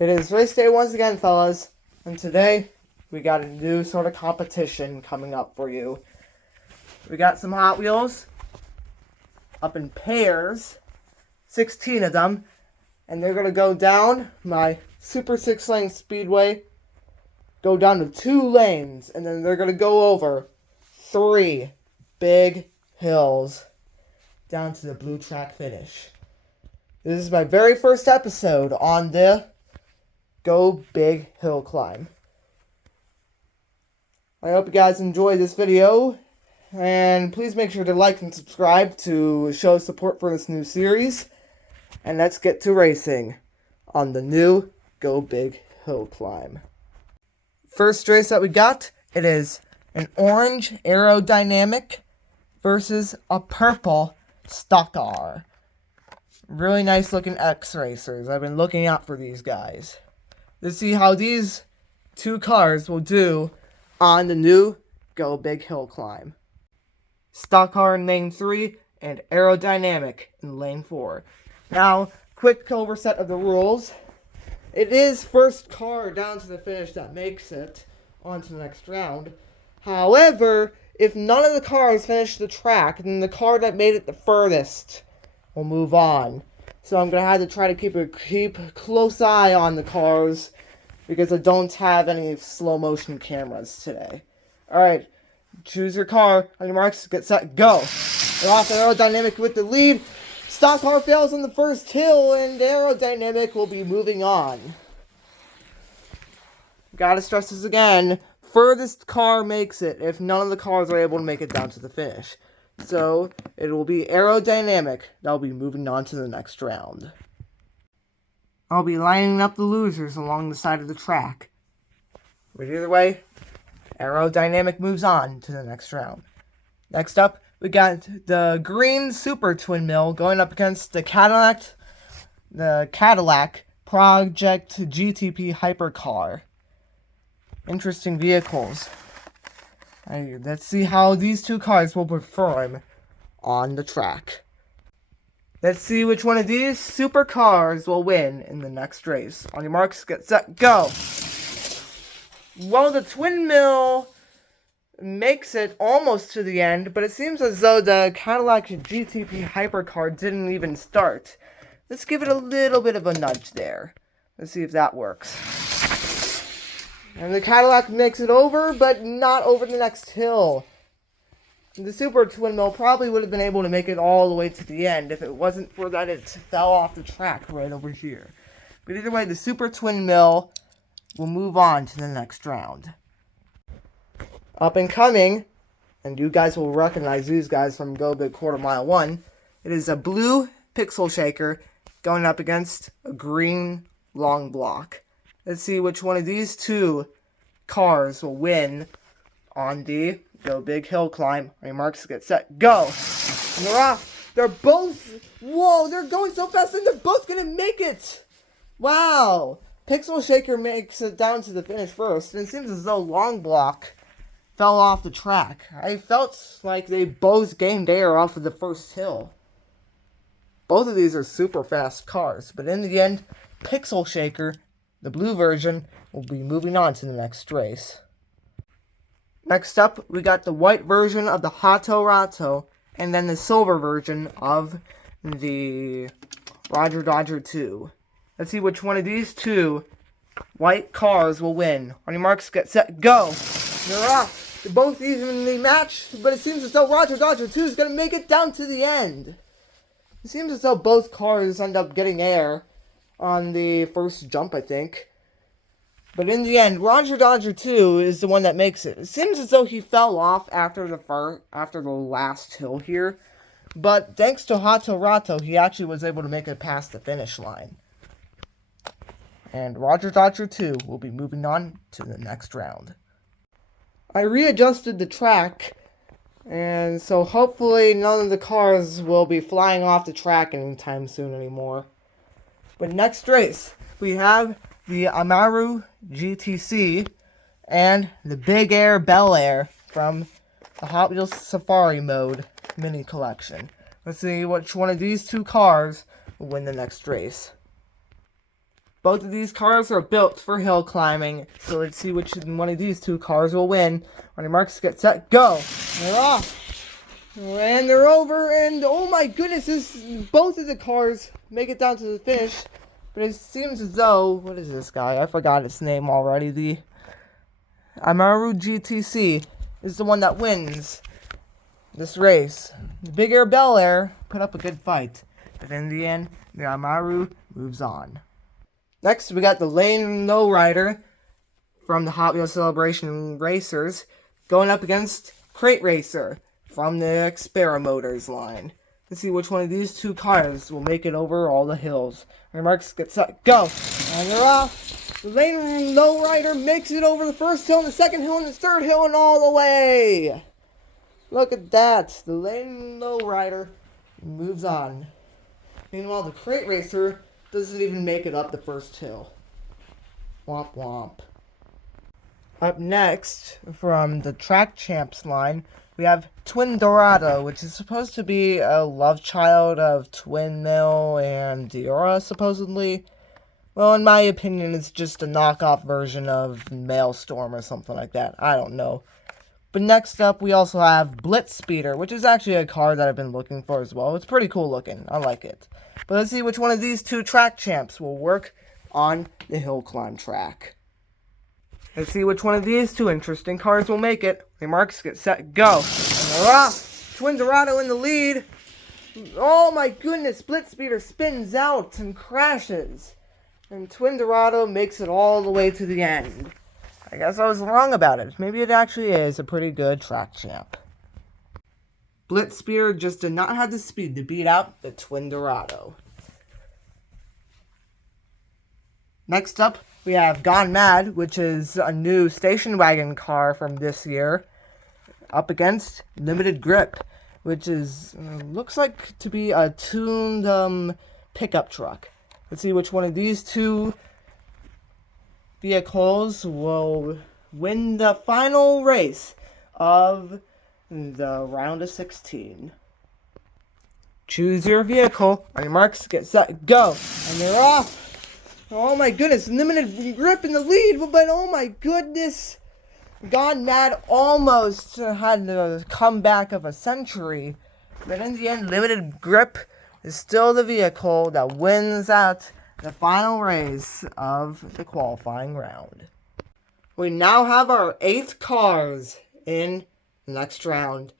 It is race day once again, fellas, and today we got a new sort of competition coming up for you. We got some Hot Wheels up in pairs, 16 of them, and they're going to go down my Super 6-lane speedway, go down to 2 lanes, and then they're going to go over 3 big hills down to the blue track finish. This is my very first episode on the Go Big Hill Climb. I hope you guys enjoy this video, and please make sure to like and subscribe to show support for this new series. And let's get to racing on the new Go Big Hill Climb. First race that we got, it is an orange aerodynamic versus a purple stock car. Really nice looking X-Racers. I've been looking out for these guys. Let's see how these 2 cars will do on the new Go Big Hill Climb. Stock car in lane 3 and aerodynamic in lane 4. Now, quick overset of the rules. It is first car down to the finish that makes it onto the next round. However, if none of the cars finish the track, then the car that made it the furthest will move on. So I'm going to have to try to keep a close eye on the cars because I don't have any slow motion cameras today. Alright, choose your car. On your marks, get set, go. They're off aerodynamic with the lead. Stock car fails on the first hill and aerodynamic will be moving on. Gotta stress this again. Furthest car makes it if none of the cars are able to make it down to the finish. So, it will be aerodynamic that will be moving on to the next round. I'll be lining up the losers along the side of the track. But either way, aerodynamic moves on to the next round. Next up, we got the green Super Twin Mill going up against the Cadillac Project GTP Hypercar. Interesting vehicles. Let's see how these 2 cars will perform on the track. Let's see which one of these supercars will win in the next race. On your marks, get set, go! Well, the Twin Mill makes it almost to the end, but it seems as though the Cadillac GTP Hypercar didn't even start. Let's give it a little bit of a nudge there. Let's see if that works. And the Cadillac makes it over, but not over the next hill. The Super Twin Mill probably would have been able to make it all the way to the end if it wasn't for that it fell off the track right over here. But either way, the Super Twin Mill will move on to the next round. Up and coming, and you guys will recognize these guys from Go Big Quarter Mile 1, it is a blue Pixel Shaker going up against a green Long Block. Let's see which one of these 2 cars will win on the Go Big Hill Climb. On your marks, get set, go! And they're off! They're both... Whoa, they're going so fast and they're both gonna make it! Wow! Pixel Shaker makes it down to the finish first, and it seems as though Long Block fell off the track. I felt like they both gained air off of the first hill. Both of these are super fast cars, but in the end, Pixel Shaker, the blue version, will be moving on to the next race. Next up, we got the white version of the Hato Rato, and then the silver version of the Roger Dodger 2. Let's see which one of these 2 white cars will win. On your marks, get set, go! They're off! They're both evenly matched, but it seems as though Roger Dodger 2 is going to make it down to the end. It seems as though both cars end up getting air on the first jump, I think. But in the end, Roger Dodger 2 is the one that makes it. It seems as though he fell off after the last hill here. But thanks to Hato Rato, he actually was able to make it past the finish line. And Roger Dodger 2 will be moving on to the next round. I readjusted the track, and so hopefully none of the cars will be flying off the track anytime soon anymore. But next race, we have the Amaru GTC and the Big Air Bel Air from the Hot Wheels Safari Mode mini collection. Let's see which one of these 2 cars will win the next race. Both of these cars are built for hill climbing, so let's see which one of these two cars will win. On your marks, get set, go! And they're off! And they're over, and oh my goodness, both of the cars make it down to the finish. But it seems as though, what is this guy? I forgot its name already. The Amaru GTC is the one that wins this race. The Big Air Bel Air put up a good fight, but in the end, the Amaru moves on. Next, we got the Lane Lowrider from the Hot Wheels Celebration Racers going up against Crate Racer from the Xpera Motors line. Let's see which one of these two cars will make it over all the hills. Remarks, get set, go! And they're off! The Lane Lowrider makes it over the first hill, and the second hill, and the third hill, and all the way! Look at that! The Lane Lowrider moves on. Meanwhile, the Crate Racer doesn't even make it up the first hill. Womp womp. Up next, from the Track Champs line, we have Twin Dorado, which is supposed to be a love child of Twin Mill and Diora, supposedly. Well, in my opinion, it's just a knockoff version of Maelstrom or something like that. I don't know. But next up, we also have Blitz Speeder, which is actually a car that I've been looking for as well. It's pretty cool looking. I like it. But let's see which one of these two track champs will work on the hill climb track. Let's see which one of these two interesting cars will make it. Remarks, get set, go. And they're off. Twin Dorado in the lead. Oh my goodness, Blitz Speeder spins out and crashes. And Twin Dorado makes it all the way to the end. I guess I was wrong about it. Maybe it actually is a pretty good track champ. Blitz Speeder just did not have the speed to beat out the Twin Dorado. Next up, we have Gone Mad, which is a new station wagon car from this year, up against Limited Grip, which is looks like to be a tuned pickup truck. Let's see which one of these two vehicles will win the final race of the round of 16. Choose your vehicle. On your marks, get set, go. And they're off. Oh my goodness, Limited Grip in the lead, but oh my goodness. Gone Mad almost had the comeback of a century. But in the end, Limited Grip is still the vehicle that wins out the final race of the qualifying round. We now have our 8 cars in the next round.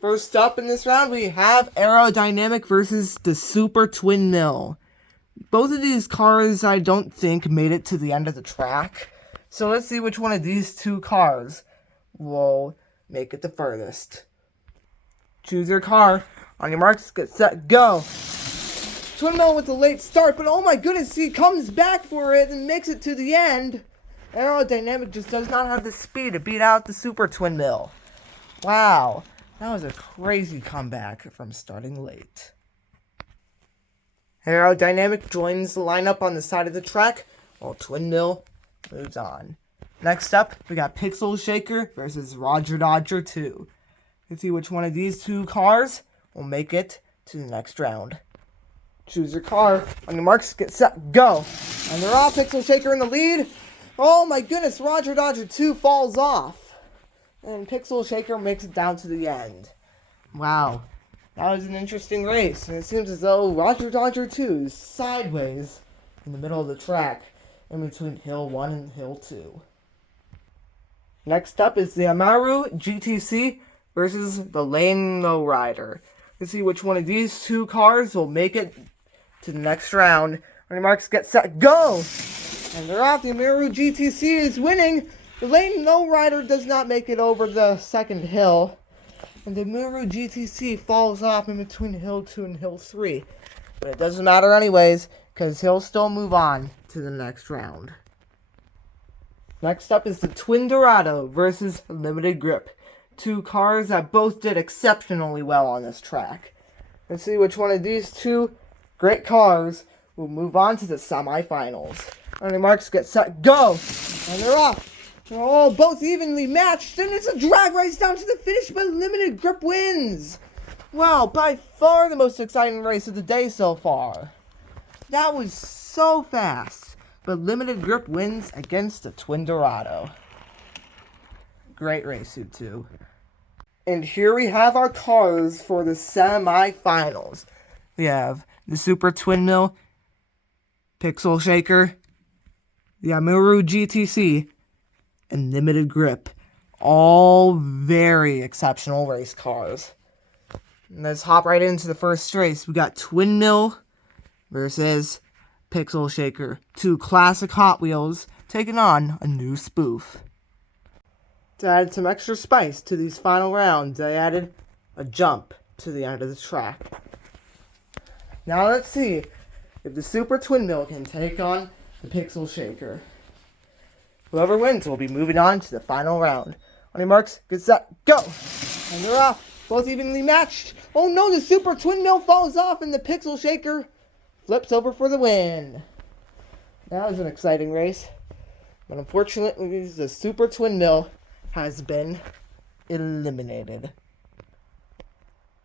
First up in this round, we have Aerodynamic versus the Super Twin Mill. Both of these cars, I don't think, made it to the end of the track. So let's see which one of these two cars will make it the furthest. Choose your car. On your marks, get set, go. Twin Mill with a late start, but oh my goodness, he comes back for it and makes it to the end. Aerodynamic just does not have the speed to beat out the Super Twin Mill. Wow, that was a crazy comeback from starting late. Aerodynamic joins the lineup on the side of the track, while Twin Mill moves on. Next up, we got Pixel Shaker versus Roger Dodger 2. Let's see which one of these two cars will make it to the next round. Choose your car. On your marks, get set, go. And they're off. Pixel Shaker in the lead. Oh my goodness, Roger Dodger 2 falls off. And Pixel Shaker makes it down to the end. Wow. That was an interesting race, and it seems as though Roger Dodger 2 is sideways in the middle of the track, in between Hill 1 and Hill 2. Next up is the Amaru GTC versus the Lane Lowrider. Let's see which one of these two cars will make it to the next round. On your marks, get set, go! And they're off. The Amaru GTC is winning. The Lane Lowrider does not make it over the second hill. And the Amaru GTC falls off in between Hill 2 and Hill 3. But it doesn't matter anyways, because he'll still move on to the next round. Next up is the Twin Dorado versus Limited Grip. Two cars that both did exceptionally well on this track. Let's see which one of these two great cars will move on to the semifinals. On your marks, get set, go! And they're off. They're all both evenly matched, and it's a drag race down to the finish, but Limited Grip wins. Wow, by far the most exciting race of the day so far. That was so fast. But Limited Grip wins against the Twin Dorado. Great race, you two. And here we have our cars for the semifinals. We have the Super Twin Mill, Pixel Shaker, the Amuru GTC, and Limited Grip. All very exceptional race cars. And let's hop right into the first race. We got Twin Mill versus Pixel Shaker. Two classic Hot Wheels taking on a new spoof. To add some extra spice to these final rounds, I added a jump to the end of the track. Now let's see if the Super Twin Mill can take on the Pixel Shaker. Whoever wins will be moving on to the final round. On your marks, get set, go! And they're off, both evenly matched. Oh no, the Super Twin Mill falls off and the Pixel Shaker flips over for the win. That was an exciting race. But unfortunately, the Super Twin Mill has been eliminated.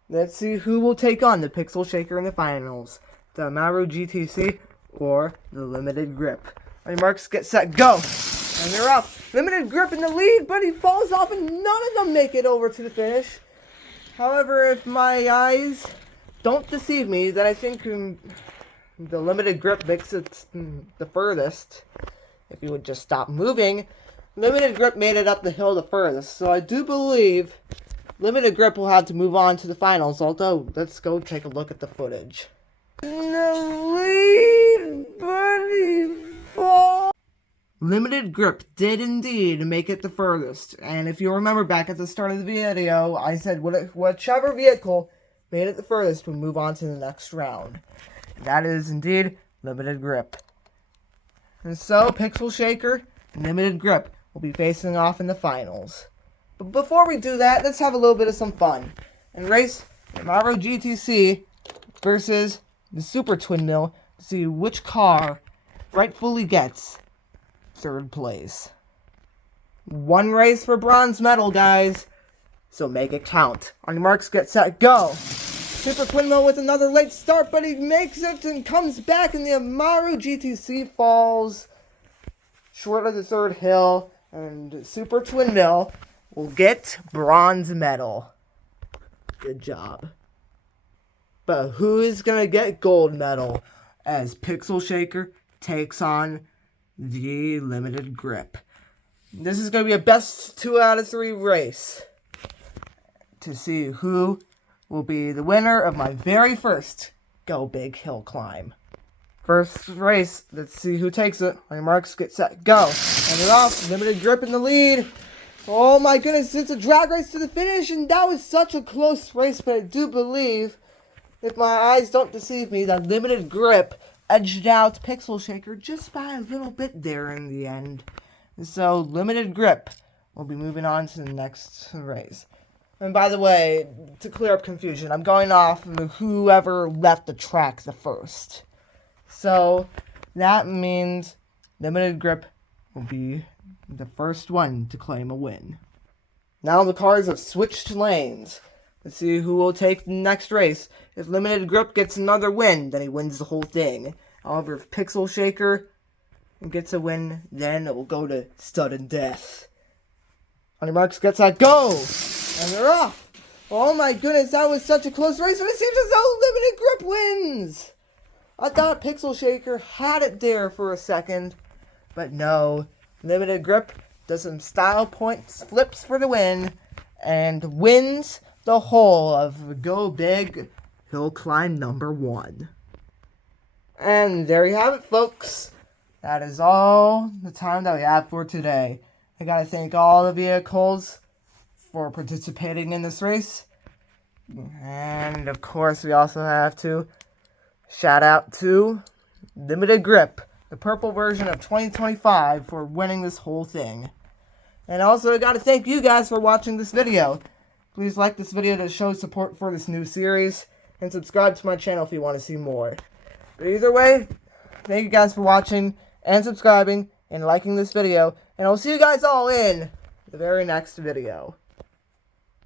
Let's see who will take on the Pixel Shaker in the finals. The Amuru GTC or the Limited Grip. On your marks, get set, go! And they're off. Limited Grip in the lead, but he falls off and none of them make it over to the finish. However, if my eyes don't deceive me, then I think the Limited Grip makes it the furthest. If you would just stop moving, Limited Grip made it up the hill the furthest. So I do believe Limited Grip will have to move on to the finals. Although, let's go take a look at the footage. Limited Grip did indeed make it the furthest. And if you remember back at the start of the video, I said whichever vehicle made it the furthest would move on to the next round. And that is indeed Limited Grip. And so, Pixel Shaker and Limited Grip will be facing off in the finals. But before we do that, let's have a little bit of some fun. And race the Amuru GTC versus the Super Twin Mill to see which car rightfully gets third place. One race for bronze medal, guys. So make it count. On your marks, get set, go! Super Twin Mill with another late start, but he makes it and comes back, and the Amuru GTC falls short of the third hill, and Super Twin Mill will get bronze medal. Good job. But who is going to get gold medal as Pixel Shaker takes on the Limited Grip? This is going to be a best 2 out of 3 race to see who will be the winner of my very first Go Big Hill Climb. First race, let's see who takes it. On your marks, get set, go. And they're off. Limited Grip in the lead. Oh my goodness, it's a drag race to the finish, and that was such a close race, but I do believe, if my eyes don't deceive me, that Limited Grip edged out Pixel Shaker just by a little bit there in the end. So, Limited Grip will be moving on to the next race. And by the way, to clear up confusion, I'm going off of whoever left the track the first. So, that means Limited Grip will be the first one to claim a win. Now the cars have switched lanes. Let's see who will take the next race. If Limited Grip gets another win, then he wins the whole thing. However, if Pixel Shaker gets a win, then it will go to sudden death. On your marks, get set, go! And they're off! Oh my goodness, that was such a close race, and it seems as though Limited Grip wins! I thought Pixel Shaker had it there for a second, but no. Limited Grip does some style points, flips for the win, and wins the whole of Go Big Hill Climb number 1. And there you have it, folks. That is all the time that we have for today. I gotta thank all the vehicles for participating in this race. And of course, we also have to shout out to Limited Grip, the purple version of 2025, for winning this whole thing. And also, I gotta thank you guys for watching this video. Please like this video to show support for this new series, and subscribe to my channel if you want to see more. But either way, thank you guys for watching, and subscribing, and liking this video, and I'll see you guys all in the very next video.